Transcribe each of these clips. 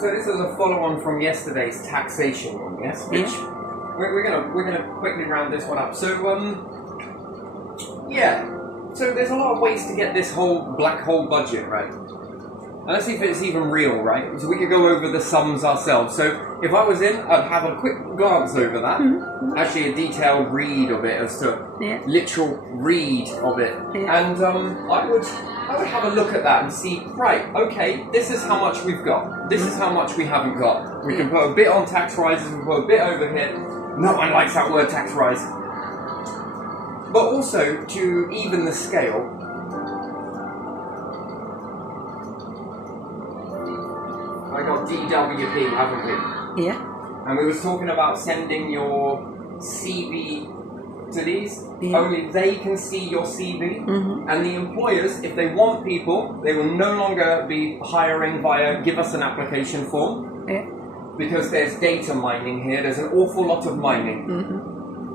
So this is a follow-on from yesterday's taxation one, yes? Which we're gonna quickly round this one up. So yeah. So there's a lot of ways to get this whole black hole budget right. And let's see if it's even real, right? So we could go over the sums ourselves. So if I was in, I'd have a quick glance over that. Actually, a detailed read of it, as to literal read of it. And I would have a look at that and see, right, okay, this is how much we've got. This is how much we haven't got. We can put a bit on tax rises, we can put a bit over here. No one likes that word tax rise. But also, to even the scale, I got DWP, haven't we? Yeah. And we was talking about sending your CV to these. Only they can see your CV. And the employers, if they want people, they will no longer be hiring via give us an application form. Because there's data mining here. There's an awful lot of mining.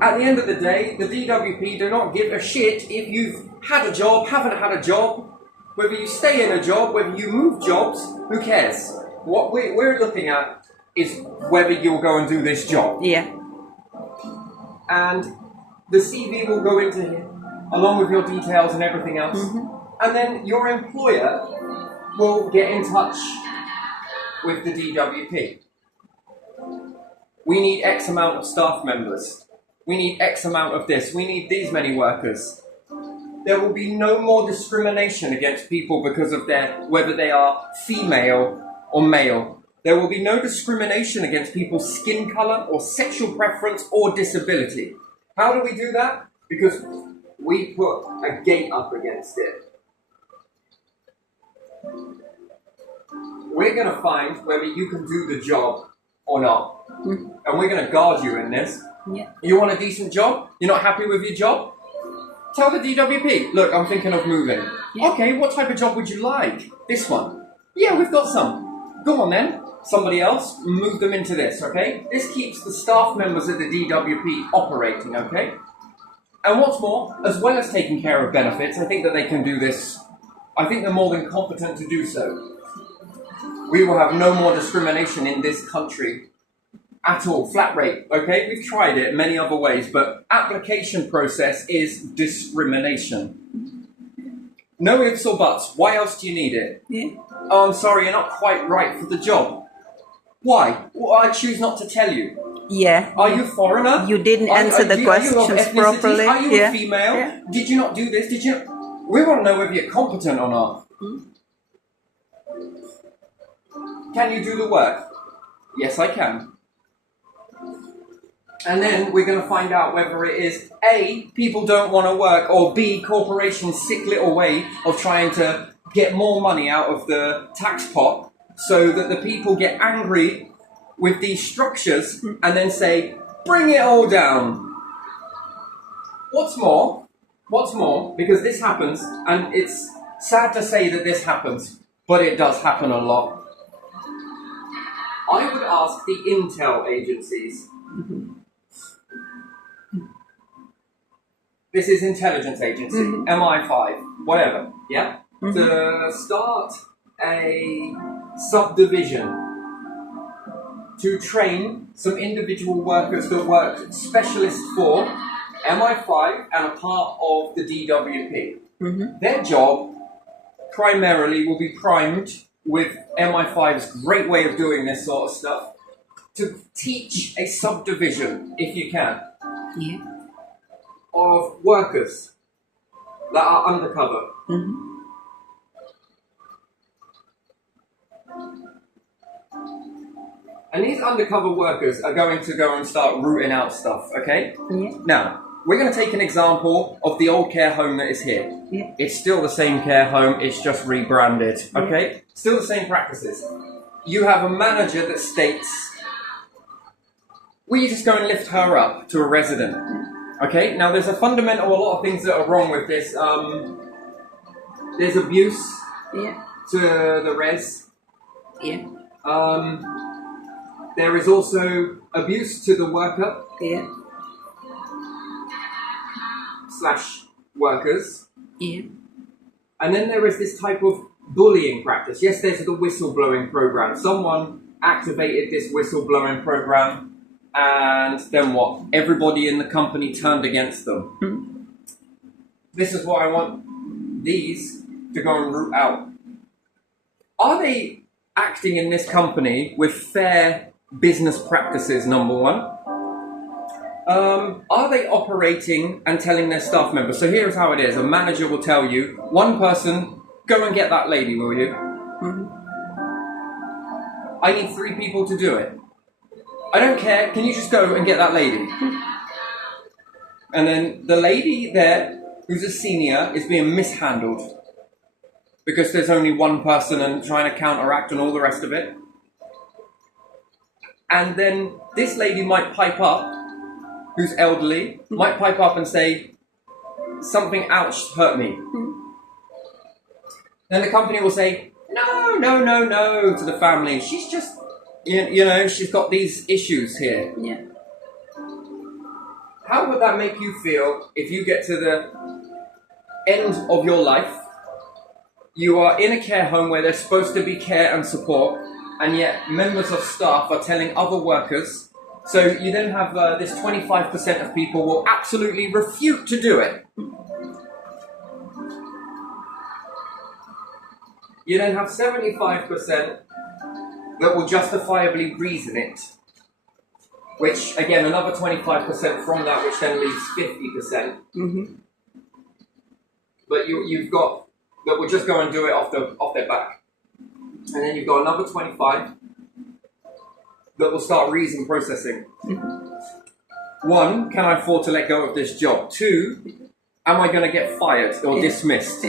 At the end of the day, the DWP do not give a shit if you've had a job, haven't had a job, whether you stay in a job, whether you move jobs, who cares? What we're looking at is whether you'll go and do this job. And the CV will go into here, along with your details and everything else. And then your employer will get in touch with the DWP. We need X amount of staff members. We need X amount of this. We need these many workers. There will be no more discrimination against people because of whether they are female or male. There will be no discrimination against people's skin color or sexual preference or disability. How do we do that? Because we put a gate up against it. We're going to find whether you can do the job or not. And we're going to guard you in this. You want a decent job? You're not happy with your job? Tell the DWP, look, I'm thinking of moving. Okay, what type of job would you like? This one. Yeah, we've got some. Go on then. Somebody else, move them into this, okay? This keeps the staff members at the DWP operating, okay? And what's more, as well as taking care of benefits, I think that they can do this. I think they're more than competent to do so. We will have no more discrimination in this country at all. Flat rate, okay? We've tried it many other ways, but application process is discrimination. No ifs or buts. Why else do you need it? Oh, I'm sorry, you're not quite right for the job. Why? Well, I choose not to tell you. Are you a foreigner? You didn't answer the questions properly. Are you a female? Did you not do this? Did you? We want to know whether you're competent or not. Can you do the work? Yes, I can. And then we're going to find out whether it is A, people don't want to work, or B, corporations' sick little way of trying to get more money out of the tax pot, so that the people get angry with these structures and then say, bring it all down. What's more, because this happens, and it's sad to say that this happens, but it does happen a lot. I would ask the intel agencies. This is intelligence agency, MI5, whatever, yeah? To start a subdivision to train some individual workers that work specialist for MI5 and a part of the DWP. Their job primarily will be primed with MI5's great way of doing this sort of stuff to teach a subdivision, if you can, of workers that are undercover. And these undercover workers are going to go and start rooting out stuff, okay? Now, we're going to take an example of the old care home that is here. It's still the same care home, it's just rebranded, okay? Still the same practices. You have a manager that states, will you just go and lift her up to a resident? Okay, now there's a fundamental, a lot of things that are wrong with this. There's abuse to the res. There is also abuse to the worker / workers. And then there is this type of bullying practice. Yes, there's the whistleblowing program. Someone activated this whistleblowing program, and then what? Everybody in the company turned against them. This is what I want these to go and root out. Are they acting in this company with fair business practices, number one? Are they operating and telling their staff members? So here's how it is. A manager will tell you, one person, go and get that lady, will you? I need 3 people to do it. I don't care, can you just go and get that lady? And then the lady there, who's a senior, is being mishandled because there's only one person and trying to counteract and all the rest of it. And then this lady might pipe up, who's elderly, might pipe up and say, something, ouch, hurt me. Then the company will say, no, to the family. She's just, you know, she's got these issues here. Yeah. How would that make you feel if you get to the end of your life, you are in a care home where there's supposed to be care and support, and yet members of staff are telling other workers, so you then have this 25% of people will absolutely refute to do it. You then have 75% that will justifiably reason it, which, again, another 25% from that, which then leaves 50%. But you've got that will just go and do it off their back. And then you've got another 25 that will start reason processing. 1, can I afford to let go of this job? 2, am I going to get fired or dismissed?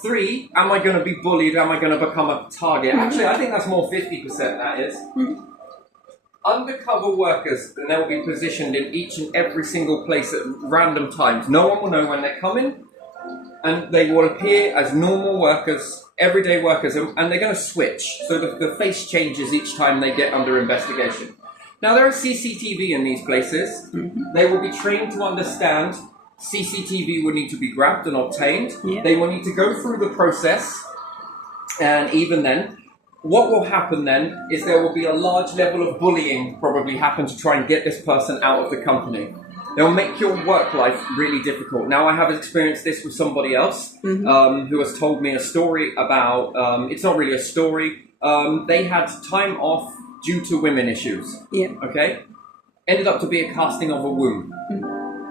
3, am I going to be bullied? Am I going to become a target? Actually, I think that's more 50%, that is. Undercover workers, and they'll be positioned in each and every single place at random times. No one will know when they're coming, and they will appear as normal workers, everyday workers, and they're going to switch. So the face changes each time they get under investigation. Now, there is CCTV in these places. They will be trained to understand CCTV will need to be grabbed and obtained. They will need to go through the process, and even then, what will happen then is there will be a large level of bullying probably happen to try and get this person out of the company. They'll make your work life really difficult. Now, I have experienced this with somebody else who has told me a story about, it's not really a story, they had time off due to women issues. Okay? Ended up to be a casting of a womb.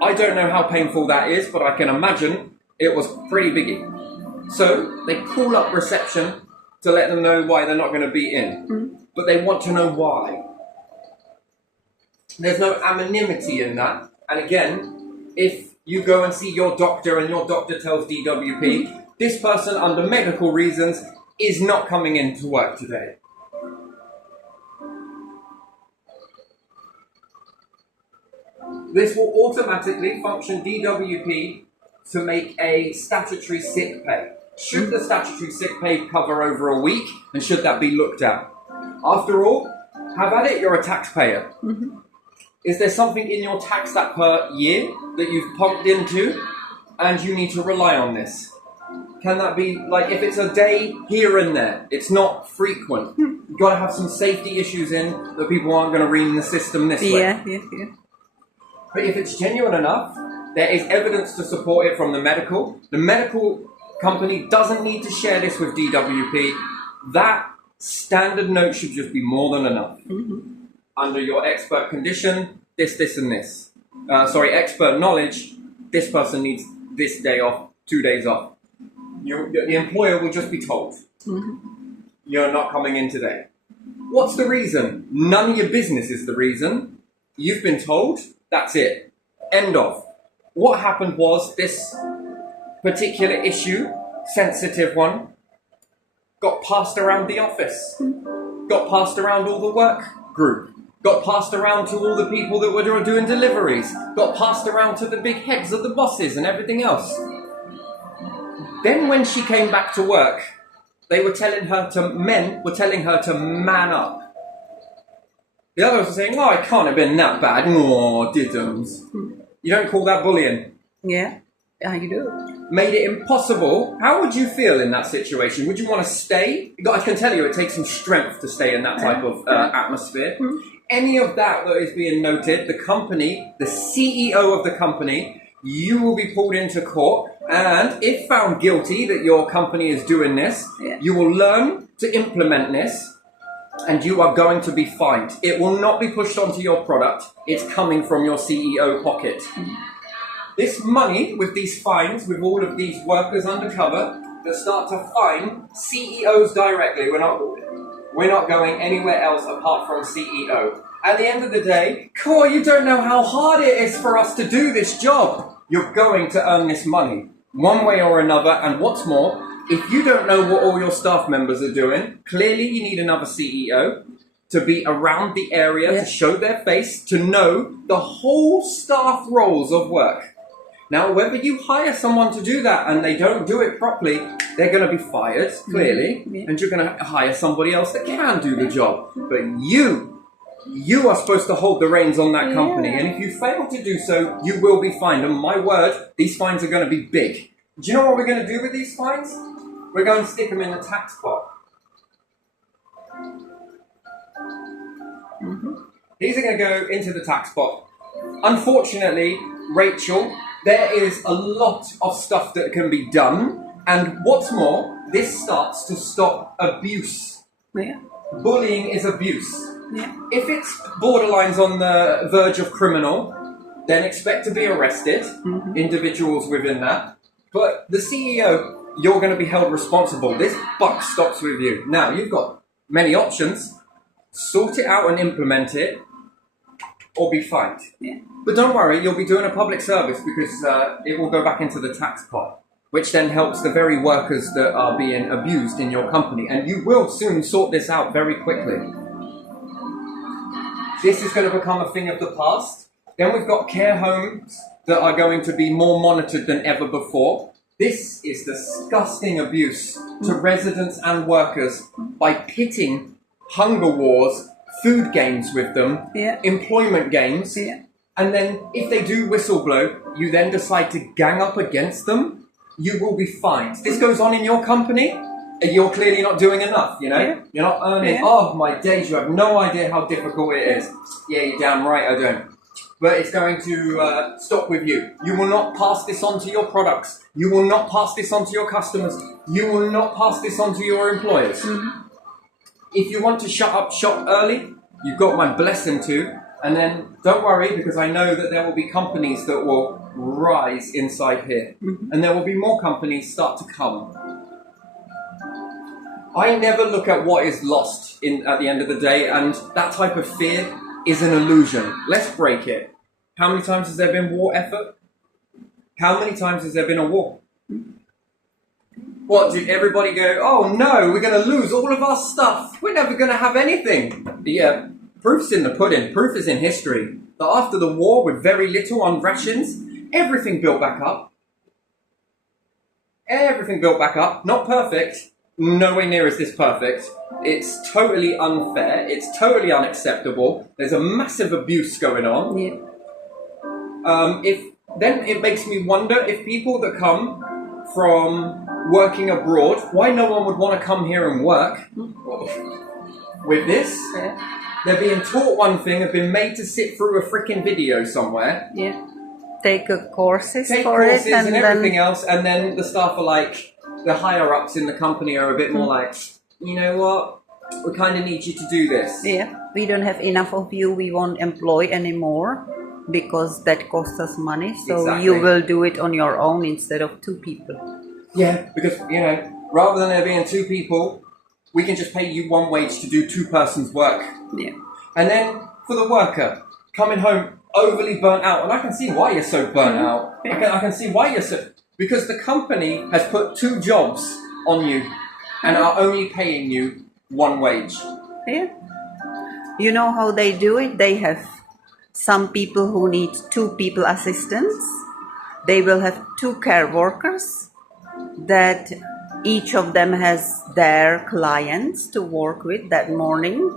I don't know how painful that is, but I can imagine it was pretty biggie. So they call up reception to let them know why they're not going to be in. But they want to know why. There's no anonymity in that. And again, if you go and see your doctor and your doctor tells DWP, this person under medical reasons is not coming in to work today. This will automatically function DWP to make a statutory sick pay. Should the statutory sick pay cover over a week, and should that be looked at? After all, have at it, you're a taxpayer. Is there something in your tax that per year that you've pumped into and you need to rely on this? Can that be, like, if it's a day here and there, it's not frequent. You've got to have some safety issues in that people aren't going to read in the system this way. Yeah. But if it's genuine enough, there is evidence to support it from the medical. The medical company doesn't need to share this with DWP. That standard note should just be more than enough. Under your expert condition, this and this. Expert knowledge, this person needs this day off, 2 days off. The employer will just be told, you're not coming in today. What's the reason? None of your business is the reason. You've been told, that's it. End of. What happened was this particular issue, sensitive one, got passed around the office, got passed around all the work group, got passed around to all the people that were doing deliveries, got passed around to the big heads of the bosses and everything else. Then when she came back to work, men were telling her to man up. The others were saying, oh, it can't have been that bad. Oh, didn't. You don't call that bullying. Yeah. I do. Made it impossible. How would you feel in that situation? Would you want to stay? I can tell you it takes some strength to stay in that type of atmosphere. Any of that is being noted, the company, the CEO of the company, you will be pulled into court, and if found guilty that your company is doing this, you will learn to implement this, and you are going to be fined. It will not be pushed onto your product. It's coming from your CEO pocket. This money, with these fines, with all of these workers undercover that start to fine CEOs directly, we're not going anywhere else apart from CEO. At the end of the day, Core, you don't know how hard it is for us to do this job. You're going to earn this money one way or another, and what's more, if you don't know what all your staff members are doing, clearly you need another CEO to be around the area, to show their face, to know the whole staff roles of work. Now, whether you hire someone to do that and they don't do it properly, they're going to be fired, clearly, and you're going to hire somebody else that can do the job. But you are supposed to hold the reins on that company, and if you fail to do so, you will be fined. And my word, these fines are going to be big. Do you know what we're going to do with these fines? We're going to stick them in the tax pot. These are going to go into the tax pot. Unfortunately, Rachel, there is a lot of stuff that can be done, and what's more, this starts to stop abuse. Bullying is abuse. If it's borderlines on the verge of criminal, then expect to be arrested, individuals within that. But the CEO, you're going to be held responsible. This buck stops with you. Now, you've got many options. Sort it out and implement it, or be fined. But don't worry, you'll be doing a public service because it will go back into the tax pot, which then helps the very workers that are being abused in your company. And you will soon sort this out very quickly. This is going to become a thing of the past. Then we've got care homes that are going to be more monitored than ever before. This is disgusting abuse to residents and workers by pitting hunger wars, food games with them, employment games, and then if they do whistleblow, you then decide to gang up against them, you will be fined. This goes on in your company, and you're clearly not doing enough, you know? You're not earning, oh my days, you have no idea how difficult it is. Yeah, you're damn right I don't. But it's going to stop with you. You will not pass this on to your products. You will not pass this on to your customers. You will not pass this on to your employers. If you want to shut up shop early, you've got my blessing to. And then don't worry, because I know that there will be companies that will rise inside here. And there will be more companies start to come. I never look at what is lost at the end of the day, and that type of fear is an illusion. Let's break it. How many times has there been war effort? How many times has there been a war? What, did everybody go, oh no, we're going to lose all of our stuff. We're never going to have anything. Yeah, proof's in the pudding. Proof is in history. That after the war, with very little on rations, everything built back up. Everything built back up. Not perfect. Nowhere near as this perfect. It's totally unfair. It's totally unacceptable. There's a massive abuse going on. Then it makes me wonder if people that come from working abroad, why no one would want to come here and work with this. They're being taught one thing, have been made to sit through a freaking video somewhere. Take courses and everything else, and then the staff are like, the higher ups in the company are a bit more like, you know what, we kind of need you to do this. We don't have enough of you, we won't employ anymore because that costs us money, so you will do it on your own instead of 2 people. Because, you know, rather than there being 2 people, we can just pay you 1 wage to do 2 persons' work. And then for the worker, coming home overly burnt out, and I can see why you're so burnt out. I can see why you're so... Because the company has put 2 jobs on you and are only paying you 1 wage. You know how they do it? They have some people who need 2 people assistants. They will have 2 care workers that each of them has their clients to work with that morning,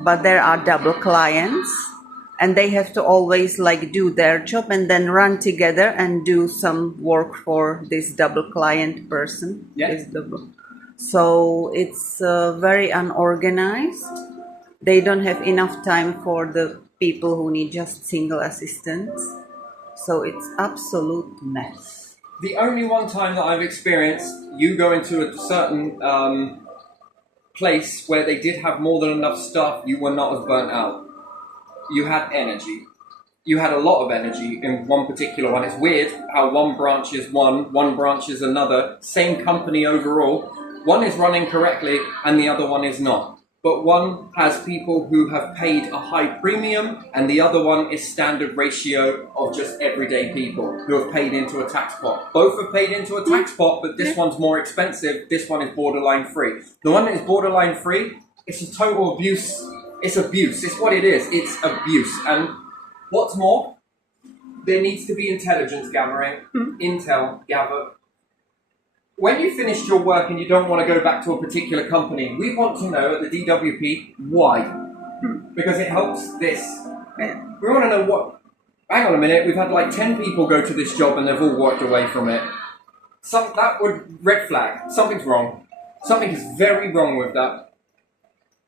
but there are double clients. and they have to always like do their job and then run together and do some work for this double client person. Yeah. So it's very unorganized. They don't have enough time for the people who need just single assistance. So it's absolute mess. The only one time that I've experienced you go into a certain place where they did have more than enough staff, you were not as burnt out. You had energy. You had a lot of energy in one particular one. It's weird how one branch is one branch is another, same company overall. One is running correctly and the other one is not. But one has people who have paid a high premium and the other one is standard ratio of just everyday people who have paid into a tax pot. Both have paid into a tax pot, but this one's more expensive. This one is borderline free. The one that is borderline free, it's a total abuse. It's abuse. It's what it is. It's abuse. And what's more, there needs to be intelligence gathering, intel gathered. When you finished your work and you don't want to go back to a particular company, we want to know at the DWP why. Because it helps this. We want to know what... Hang on a minute, we've had like 10 people go to this job and they've all walked away from it. That would red flag. Something's wrong. Something is very wrong with that.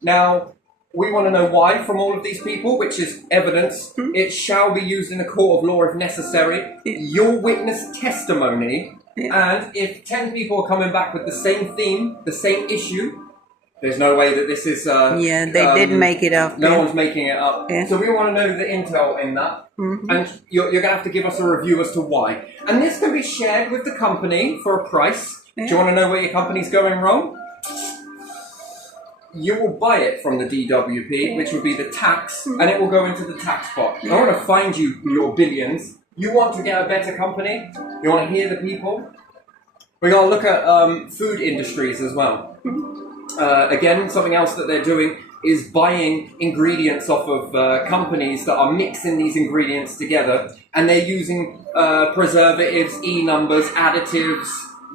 Now, we want to know why from all of these people, which is evidence. It shall be used in a court of law if necessary. Your witness testimony... And if 10 people are coming back with the same theme, the same issue, there's no way that this is... they didn't make it up. No one's making it up. Yeah. So we want to know the intel in that. And you're going to have to give us a review as to why. And this can be shared with the company for a price. Do you want to know where your company's going wrong? You will buy it from the DWP, which will be the tax, and it will go into the tax pot. I want to find you your billions. You want to get a better company? You want to hear the people? We got to look at food industries as well. Again, something else that they're doing is buying ingredients off of companies that are mixing these ingredients together, and they're using preservatives, E-numbers, additives,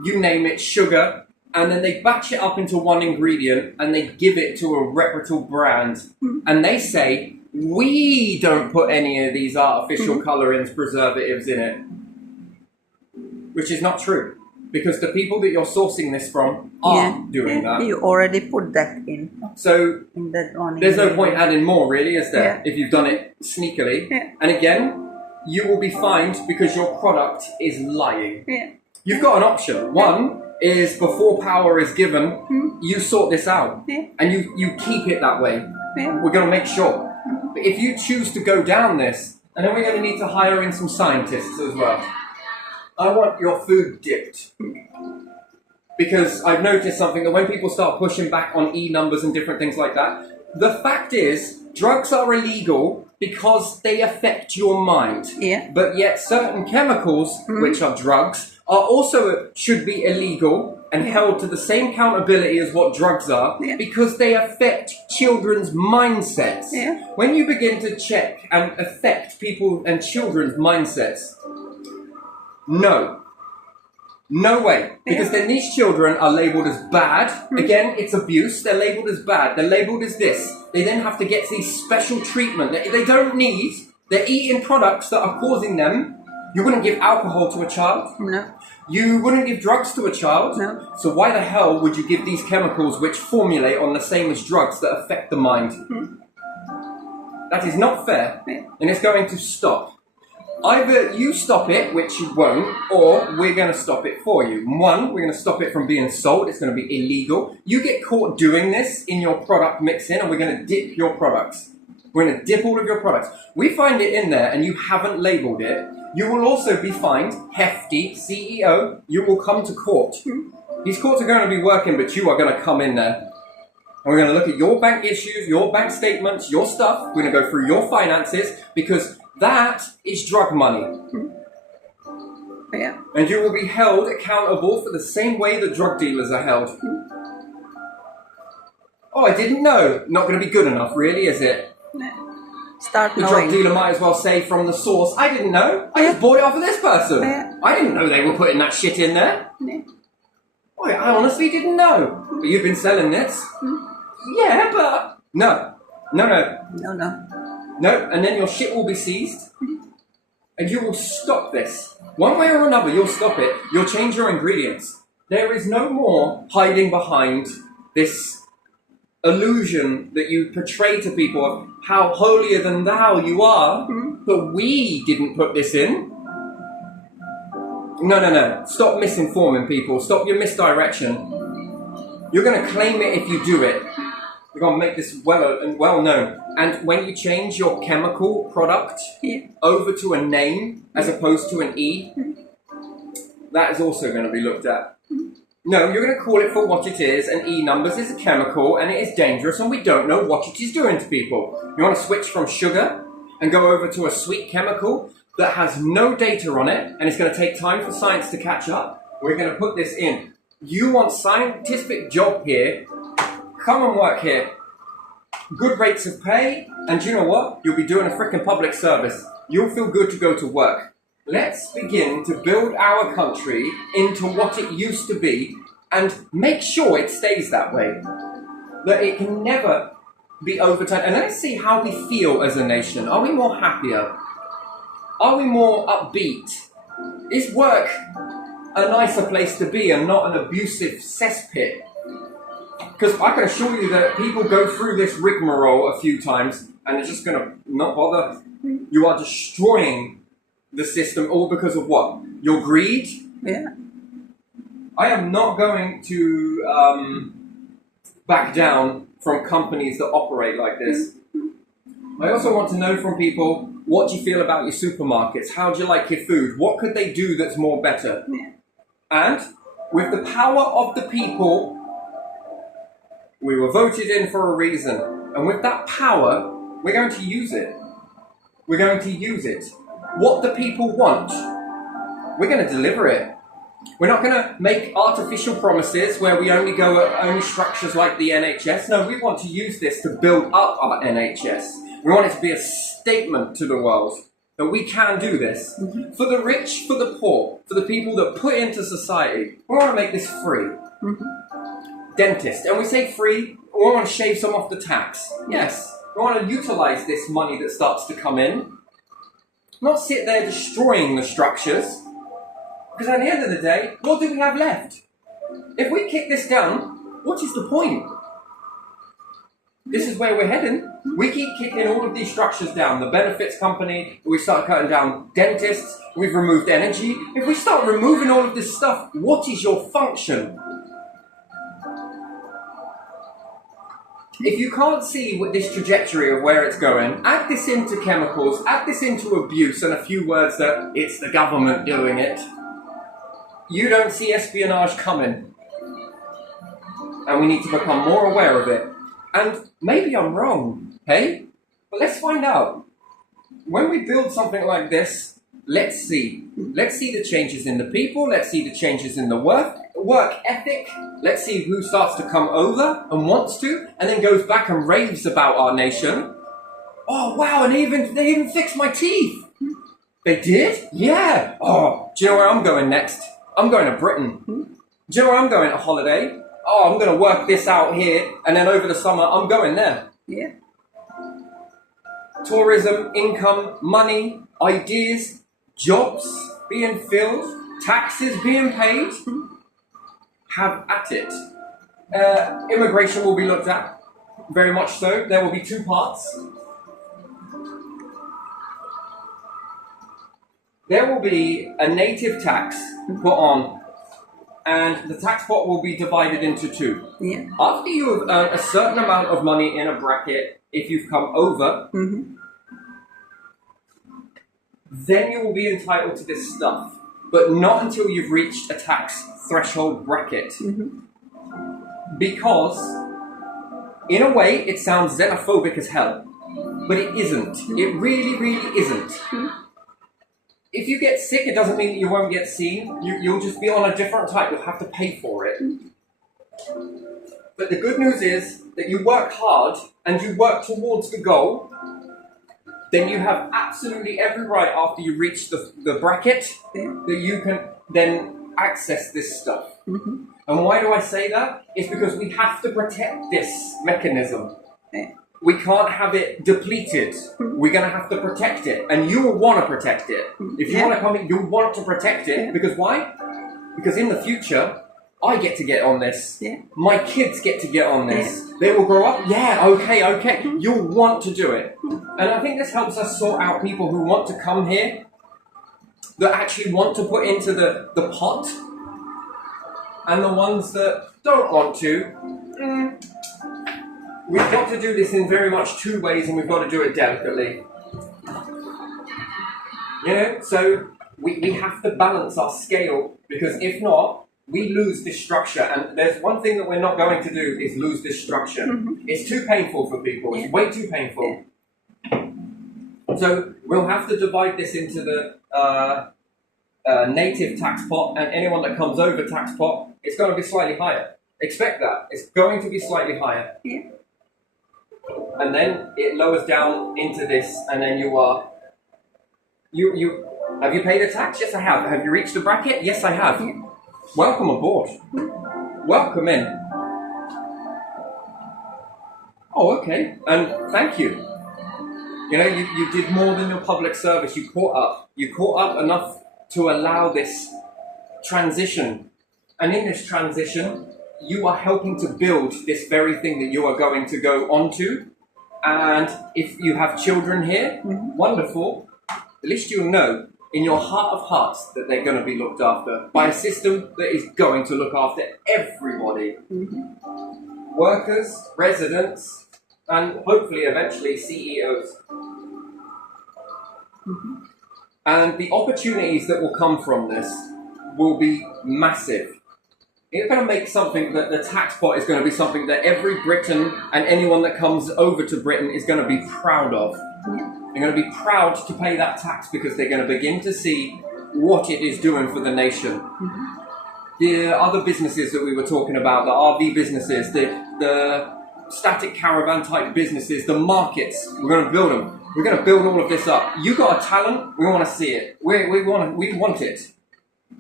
you name it, sugar, and then they batch it up into one ingredient and they give it to a reputable brand, and they say, we don't put any of these artificial colorings, preservatives in it. Which is not true. Because the people that you're sourcing this from are doing that. You already put that in. So in that one there's no point adding more, really, is there? Yeah. If you've done it sneakily. Yeah. And again, you will be fined because your product is lying. Yeah. You've got an option. One is before power is given, you sort this out. Yeah. And you keep it that way. Yeah. We're going to make sure. But if you choose to go down this, and then we're going to need to hire in some scientists as well. I want your food dipped. Because I've noticed something that when people start pushing back on E-numbers and different things like that, the fact is, drugs are illegal because they affect your mind. Yeah. But yet certain chemicals, which are drugs, are also should be illegal and held to the same accountability as what drugs are because they affect children's mindsets. Yeah. When you begin to check and affect people and children's mindsets, no way. Because then these children are labelled as bad. Again, it's abuse. They're labelled as bad. They're labelled as this. They then have to get these special treatment that they don't need. They're eating products that are causing them. You wouldn't give alcohol to a child. No. You wouldn't give drugs to a child. No. So why the hell would you give these chemicals which formulate on the same as drugs that affect the mind? That is not fair. And it's going to stop. Either you stop it, which you won't, or we're going to stop it for you. One, we're going to stop it from being sold. It's going to be illegal. You get caught doing this in your product mixing, and we're going to dip your products. We're going to dip all of your products. We find it in there, and you haven't labelled it. You will also be fined, hefty, CEO. You will come to court. These courts are going to be working, but you are going to come in there. And we're going to look at your bank issues, your bank statements, your stuff. We're going to go through your finances, because that is drug money. Yeah. And you will be held accountable for the same way that drug dealers are held. Oh, I didn't know. Not going to be good enough, really, is it? Start The knowing. drug dealer might as well say from the source, I didn't know. I just bought it off of this person. Yeah. I didn't know they were putting that shit in there. Yeah. Oh, I honestly didn't know. But you've been selling this? Yeah, but... No. No. No, and then your shit will be seized, and you will stop this. One way or another, you'll stop it. You'll change your ingredients. There is no more hiding behind this illusion that you portray to people of how holier than thou you are, but we didn't put this in. No. Stop misinforming people. Stop your misdirection. You're going to claim it if you do it. You're going to make this well known. And when you change your chemical product over to a name as opposed to an E, that is also going to be looked at. No, you're going to call it for what it is, and E numbers is a chemical, and it is dangerous, and we don't know what it is doing to people. You want to switch from sugar and go over to a sweet chemical that has no data on it, and it's going to take time for science to catch up. We're going to put this in. You want scientific job here, come and work here. Good rates of pay, and you know what? You'll be doing a freaking public service. You'll feel good to go to work. Let's begin to build our country into what it used to be and make sure it stays that way. That it can never be overturned. And let's see how we feel as a nation. Are we more happier? Are we more upbeat? Is work a nicer place to be and not an abusive cesspit? Because I can assure you that people go through this rigmarole a few times and they're just going to not bother. You are destroying the system, all because of what? Your greed? Yeah. I am not going to back down from companies that operate like this. I also want to know from people, what do you feel about your supermarkets? How do you like your food? What could they do that's more better? Yeah. And with the power of the people, we were voted in for a reason. And with that power, we're going to use it. We're going to use it. What the people want, we're going to deliver it. We're not going to make artificial promises where we only go at only structures like the NHS. No, we want to use this to build up our NHS. We want it to be a statement to the world that we can do this. For the rich, for the poor, for the people that put into society. We want to make this free. Dentist, and we say free, we want to shave some off the tax. Yes, we want to utilize this money that starts to come in. Not sit there destroying the structures. Because at the end of the day, what do we have left? If we kick this down, what is the point? This is where we're heading. We keep kicking all of these structures down. The benefits company, we start cutting down dentists, we've removed energy. If we start removing all of this stuff, what is your function? If you can't see what this trajectory of where it's going, add this into chemicals, add this into abuse and a few words that it's the government doing it. You don't see espionage coming. And we need to become more aware of it. And maybe I'm wrong, hey? But let's find out. When we build something like this, let's see. Let's see the changes in the people, let's see the changes in the work ethic. Let's see who starts to come over and wants to, and then goes back and raves about our nation. Oh wow, and they even fixed my teeth. They did? Yeah. Oh, do you know where I'm going next? I'm going to Britain. Do you know where I'm going on holiday? Oh, I'm going to work this out here, and then over the summer, I'm going there. Yeah. Tourism, income, money, ideas, jobs being filled, taxes being paid. Have at it. Immigration will be looked at, very much so. There will be two parts. There will be a native tax put on, and the tax pot will be divided into two. Yeah. After you have earned a certain amount of money in a bracket, if you've come over, then you will be entitled to this stuff. But not until you've reached a tax threshold bracket. Because, in a way, it sounds xenophobic as hell. But it isn't. It really, really isn't. If you get sick, it doesn't mean that you won't get seen. You'll just be on a different type. You'll have to pay for it. But the good news is that you work hard and you work towards the goal. Then you have absolutely every right after you reach the bracket that you can then access this stuff. And why do I say that? It's because we have to protect this mechanism. we can't have it depleted. We're going to have to protect it. And you will want to protect it. If you want to come in, you want to protect it. Because why? Because in the future, I get to get on this. My kids get to get on this. They will grow up. Yeah, okay. You'll want to do it. And I think this helps us sort out people who want to come here, that actually want to put into the pot, and the ones that don't want to. We've got to do this in very much two ways, and we've got to do it delicately. You know, so we have to balance our scale, because if not, we lose this structure. And there's one thing that we're not going to do is lose this structure. It's too painful for people. It's way too painful. So we'll have to divide this into the native tax pot, and anyone that comes over tax pot, it's going to be slightly higher. Expect that. It's going to be slightly higher. And then it lowers down into this, and then you are... You have you paid the tax? Yes, I have. Have you reached the bracket? Yes, I have. Welcome aboard. Welcome in. Oh, okay. And thank you. You know, you did more than your public service. You caught up. You caught up enough to allow this transition. And in this transition, you are helping to build this very thing that you are going to go onto. And if you have children here, wonderful. At least you'll know in your heart of hearts that they're going to be looked after by a system that is going to look after everybody. Workers, residents, and hopefully eventually CEOs. And the opportunities that will come from this will be massive. It's going to make something that the tax pot is going to be something that every Briton and anyone that comes over to Britain is going to be proud of. They're going to be proud to pay that tax because they're going to begin to see what it is doing for the nation. The other businesses that we were talking about, the RV businesses, the static caravan type businesses, the markets, we're going to build them. We're going to build all of this up. You got a talent, we want to see it. We want it.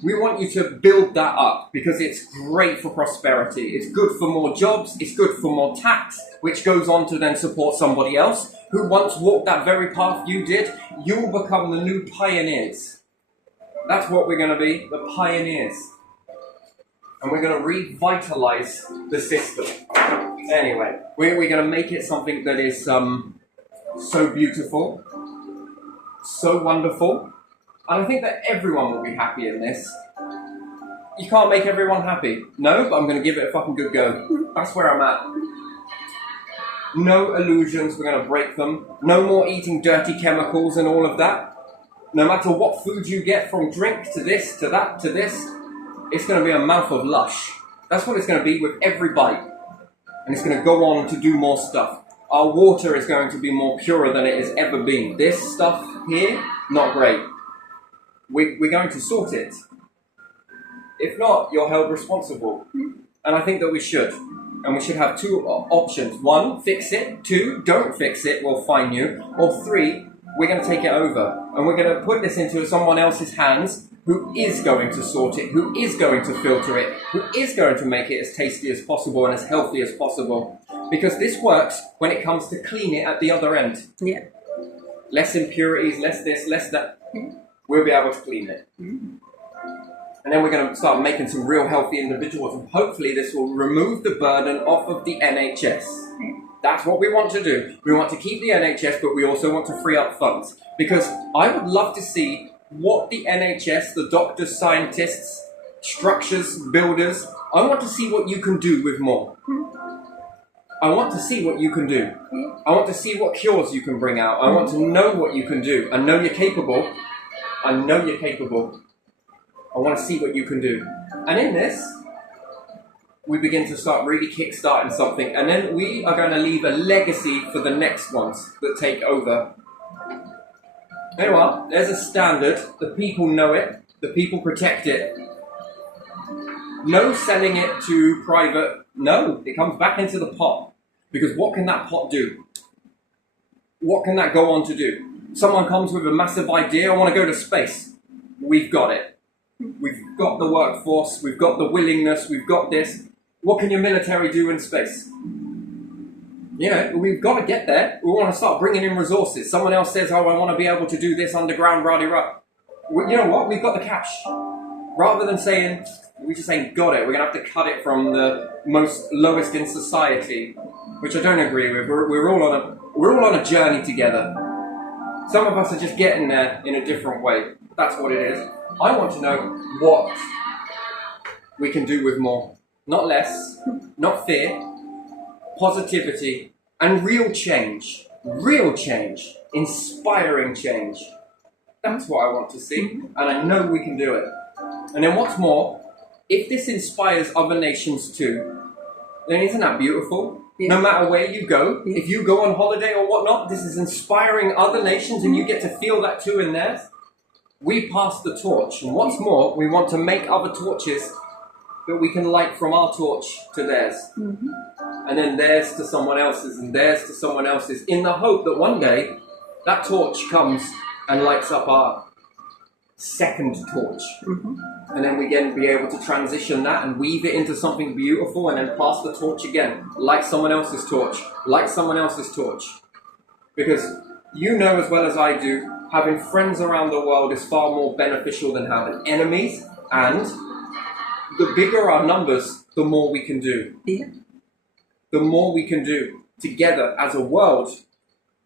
We want you to build that up because it's great for prosperity. It's good for more jobs. It's good for more tax, which goes on to then support somebody else who once walked that very path you did. You'll become the new pioneers. That's what we're going to be, the pioneers. And we're going to revitalize the system. Anyway, we're going to make it something that is so beautiful, so wonderful. And I think that everyone will be happy in this. You can't make everyone happy. No, but I'm going to give it a fucking good go. That's where I'm at. No illusions, we're going to break them. No more eating dirty chemicals and all of that. No matter what food you get, from drink to this, to that, to this, it's going to be a mouth of lush. That's what it's going to be with every bite. And it's going to go on to do more stuff. Our water is going to be more purer than it has ever been. This stuff here, not great. We're going to sort it. If not, you're held responsible. And I think that we should. And we should have two options. One, fix it. Two, don't fix it, we'll fine you. Or three, we're going to take it over. And we're going to put this into someone else's hands who is going to sort it, who is going to filter it, who is going to make it as tasty as possible and as healthy as possible. Because this works when it comes to clean it at the other end. Less impurities, less this, less that. We'll be able to clean it. And then we're going to start making some real healthy individuals. And hopefully this will remove the burden off of the NHS. That's what we want to do. We want to keep the NHS, but we also want to free up funds. Because I would love to see what the NHS, the doctors, scientists, structures, builders, I want to see what you can do with more. I want to see what you can do. I want to see what cures you can bring out. I want to know what you can do. I know you're capable. I know you're capable. I want to see what you can do. And in this, we begin to start really kick-starting something. And then we are going to leave a legacy for the next ones that take over. There you are. There's a standard. The people know it. The people protect it. No selling it to private. No, it comes back into the pot. Because what can that pot do? What can that go on to do? Someone comes with a massive idea, I want to go to space. We've got it. We've got the workforce, we've got the willingness, we've got this. What can your military do in space? Yeah, we've got to get there. We want to start bringing in resources. Someone else says, oh, I want to be able to do this underground, rah-de-rah. You know what? We've got the cash. Rather than saying, we just ain't got it, we're going to have to cut it from the most lowest in society, which I don't agree with. We're all on a journey together. Some of us are just getting there in a different way. That's what it is. I want to know what we can do with more. Not less, not fear, positivity, and real change. Real change. Inspiring change. That's what I want to see, and I know we can do it. And then what's more, if this inspires other nations too, then isn't that beautiful? Yeah. No matter where you go, if you go on holiday or whatnot, this is inspiring other nations and you get to feel that too in theirs. We pass the torch, and what's more, we want to make other torches that we can light from our torch to theirs. And then theirs to someone else's, and theirs to someone else's, in the hope that one day that torch comes and lights up our second torch. And then we can be able to transition that and weave it into something beautiful and then pass the torch again. Light someone else's torch. Light someone else's torch. Because you know as well as I do, having friends around the world is far more beneficial than having enemies. And the bigger our numbers, the more we can do. Yeah. The more we can do together as a world,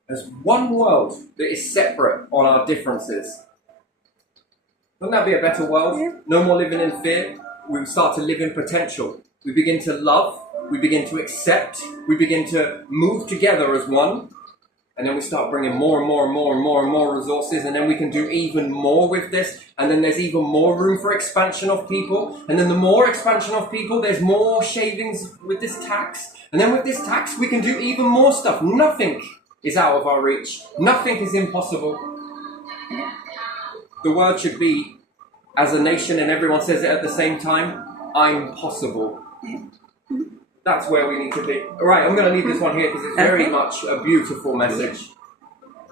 as one world that is separate on our differences. Wouldn't that be a better world? Yeah. No more living in fear. We start to live in potential. We begin to love. We begin to accept. We begin to move together as one. And then we start bringing more and more and more and more and more resources. And then we can do even more with this. And then there's even more room for expansion of people. And then the more expansion of people, there's more shavings with this tax. And then with this tax, we can do even more stuff. Nothing is out of our reach. Nothing is impossible. The word should be, as a nation, and everyone says it at the same time, I'm possible. That's where we need to be. All right, I'm going to leave this one here because it's very much a beautiful message.